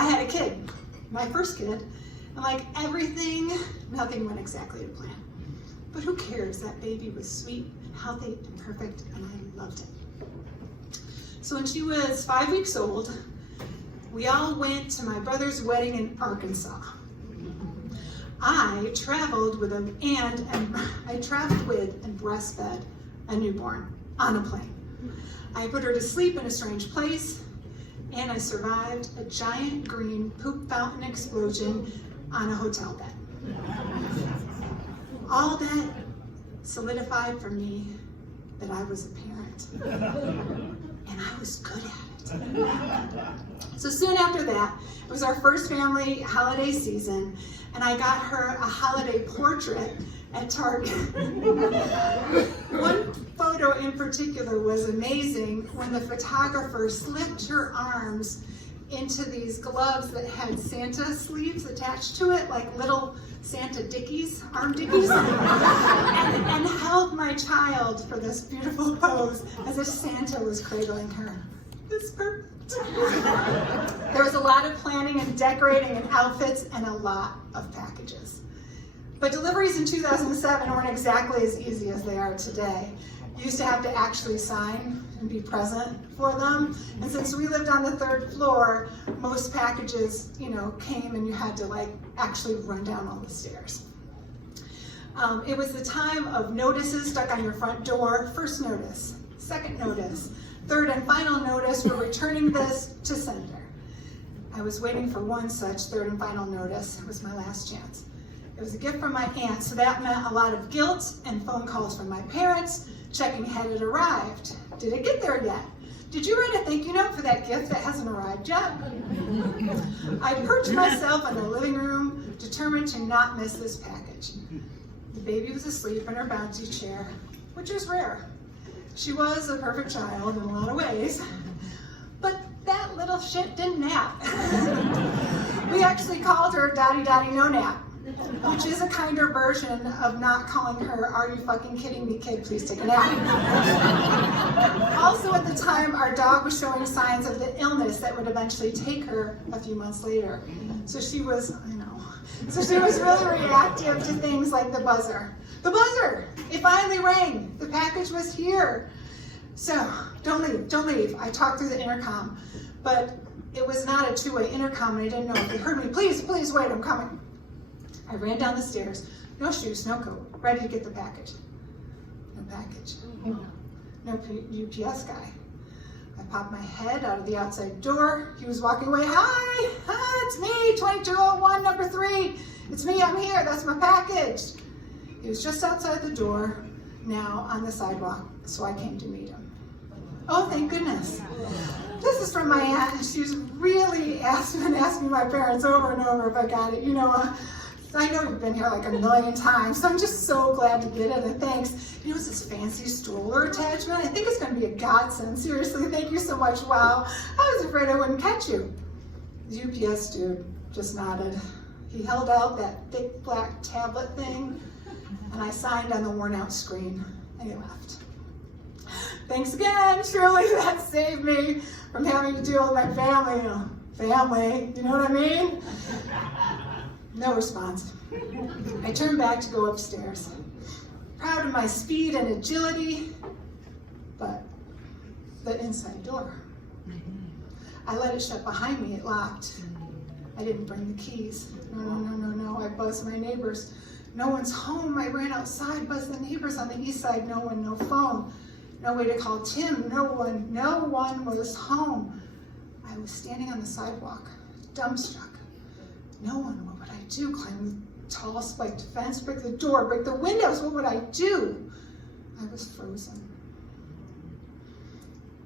I had a kid, my first kid, and like everything, nothing went exactly to plan. But who cares? That baby was sweet, healthy, and perfect, and I loved it. So when she was 5 weeks old, we all went to my brother's wedding in Arkansas. I traveled with and breastfed a newborn on a plane. I put her to sleep in a strange place, and I survived a giant green poop fountain explosion on a hotel bed. All that solidified for me that I was a parent, and I was good at it. So soon after that, it was our first family holiday season, and I got her a holiday portrait at Target. One photo in particular was amazing when the photographer slipped her arms into these gloves that had Santa sleeves attached to it, like little Santa dickies, arm dickies, and held my child for this beautiful pose as if Santa was cradling her. It's perfect. There was a lot of planning and decorating and outfits and a lot of packages. But deliveries in 2007 weren't exactly as easy as they are today. You used to have to actually sign and be present for them. And since we lived on the 3rd floor, most packages, came and you had to actually run down all the stairs. It was the time of notices stuck on your front door. First notice, second notice, third and final notice, we're returning this to sender. I was waiting for one such third and final notice. It was my last chance. It was a gift from my aunt, so that meant a lot of guilt and phone calls from my parents, checking had it arrived. Did it get there yet? Did you write a thank you note for that gift that hasn't arrived yet? I perched myself in the living room, determined to not miss this package. The baby was asleep in her bouncy chair, which was rare. She was a perfect child in a lot of ways, but that little shit didn't nap. We actually called her Dotty Dotty No Nap, which is a kinder version of not calling her, "Are you fucking kidding me, kid, please take a nap." Also at the time, our dog was showing signs of the illness that would eventually take her a few months later. So she was really reactive to things like the buzzer. The buzzer! It finally rang. The package was here. So, don't leave. I talked through the intercom, but it was not a two-way intercom and I didn't know if they heard me. Please wait, I'm coming. I ran down the stairs, no shoes, no coat, ready to get the package. No package. No UPS guy. I popped my head out of the outside door. He was walking away. Hi, it's me, 2201, number 3. It's me, I'm here, that's my package. He was just outside the door, now on the sidewalk, so I came to meet him. Oh, thank goodness. This is from my aunt. She's really asked me my parents over and over if I got it. I know you've been here like a million times, so I'm just so glad to get it, and thanks. It's this fancy stroller attachment. I think it's going to be a godsend. Seriously, thank you so much. Wow, I was afraid I wouldn't catch you. The UPS dude just nodded. He held out that thick black tablet thing, and I signed on the worn out screen, and he left. Thanks again, surely that saved me from having to deal with my family, you know what I mean? No response. I turned back to go upstairs, proud of my speed and agility, but the inside door. I let it shut behind me, it locked. I didn't bring the keys. No, I buzzed my neighbors. No one's home. I ran outside, buzzed the neighbors on the east side. No one, no phone. No way to call Tim. No one was home. I was standing on the sidewalk, dumbstruck. No one, what would I do? Climb the tall spiked fence, break the door, break the windows, what would I do? I was frozen.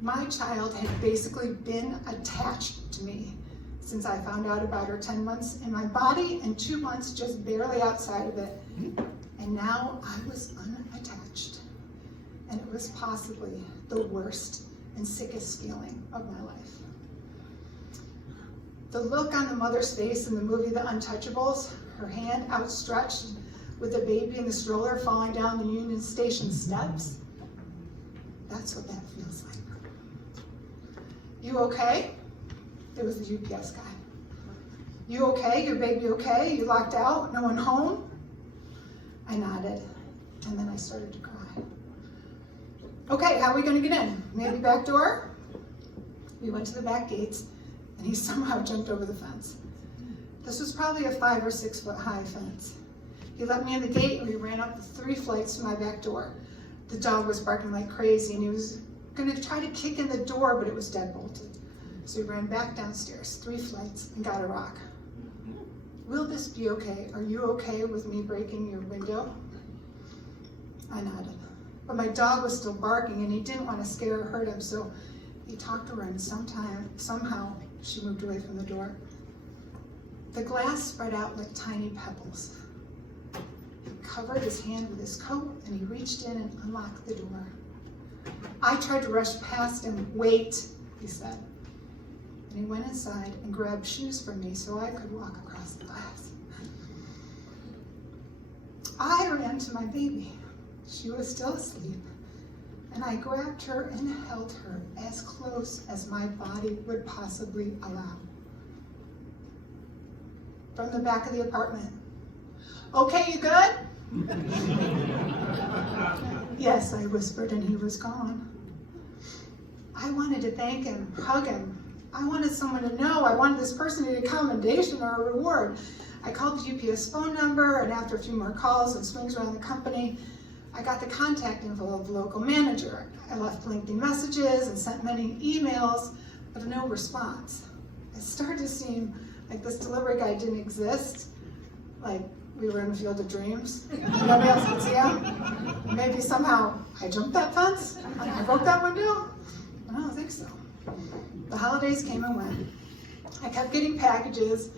My child had basically been attached to me since I found out about her 10 months in my body and 2 months just barely outside of it. And now I was unattached. And it was possibly the worst and sickest feeling of my life. The look on the mother's face in the movie The Untouchables, her hand outstretched with the baby in the stroller falling down the Union Station steps, that's what that feels like. You okay? It was the UPS guy. You okay? Your baby okay? You locked out? No one home? I nodded, and then I started to cry. Okay, how are we going to get in? Maybe back door? We went to the back gates, and he somehow jumped over the fence. This was probably a 5 or 6 foot high fence. He let me in the gate, and we ran up the 3 flights to my back door. The dog was barking like crazy, and he was going to try to kick in the door, but it was dead bolted. So we ran back downstairs, 3 flights, and got a rock. Will this be okay? Are you okay with me breaking your window? I nodded. But my dog was still barking, and he didn't want to scare or hurt him, so he talked to her, and somehow she moved away from the door. The glass spread out like tiny pebbles. He covered his hand with his coat, and he reached in and unlocked the door. I tried to rush past him. Wait, he said. And he went inside and grabbed shoes from me so I could walk across the glass. I ran to my baby. She was still asleep, and I grabbed her and held her as close as my body would possibly allow. From the back of the apartment, "Okay, you good?" "Yes," I whispered, and he was gone. I wanted to thank him, hug him. I wanted someone to know. I wanted this person to get a commendation or a reward. I called the UPS phone number, and after a few more calls and swings around the company, I got the contact info of the local manager. I left lengthy messages and sent many emails, but no response. It started to seem like this delivery guy didn't exist, like we were in a field of dreams. Nobody else could see him. Maybe somehow I jumped that fence and I broke that window. I don't think so. The holidays came and went. I kept getting packages,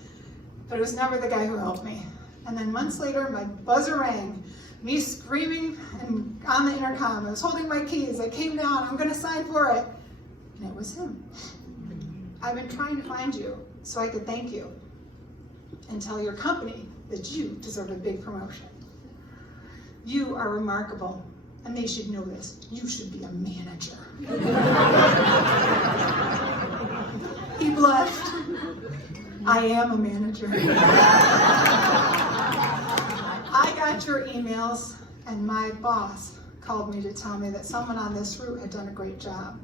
but it was never the guy who helped me. And then months later, my buzzer rang, me screaming and on the intercom. I was holding my keys. I came down. I'm going to sign for it. And it was him. I've been trying to find you so I could thank you and tell your company that you deserve a big promotion. You are remarkable, and they should know this. You should be a manager. He blushed. I am a manager. I got your emails, and my boss called me to tell me that someone on this route had done a great job.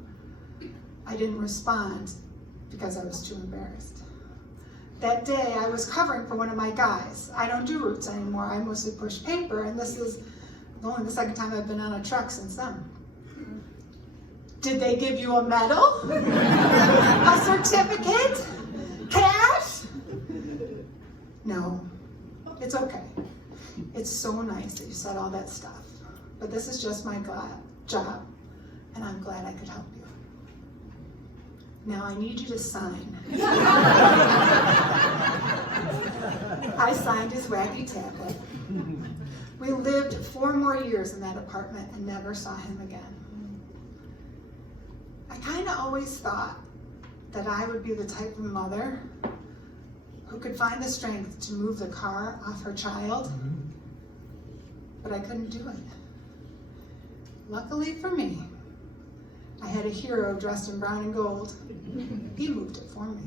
I didn't respond because I was too embarrassed. That day, I was covering for one of my guys. I don't do routes anymore. I mostly push paper, and this is only the second time I've been on a truck since then. Did they give you a medal? A certificate? Cash? No, it's okay. It's so nice that you said all that stuff, but this is just my job, and I'm glad I could help you. Now I need you to sign. I signed his wacky tablet. We lived 4 more years in that apartment and never saw him again. I kind of always thought that I would be the type of mother who could find the strength to move the car off her child, but I couldn't do it. Luckily for me, I had a hero dressed in brown and gold. He moved it for me.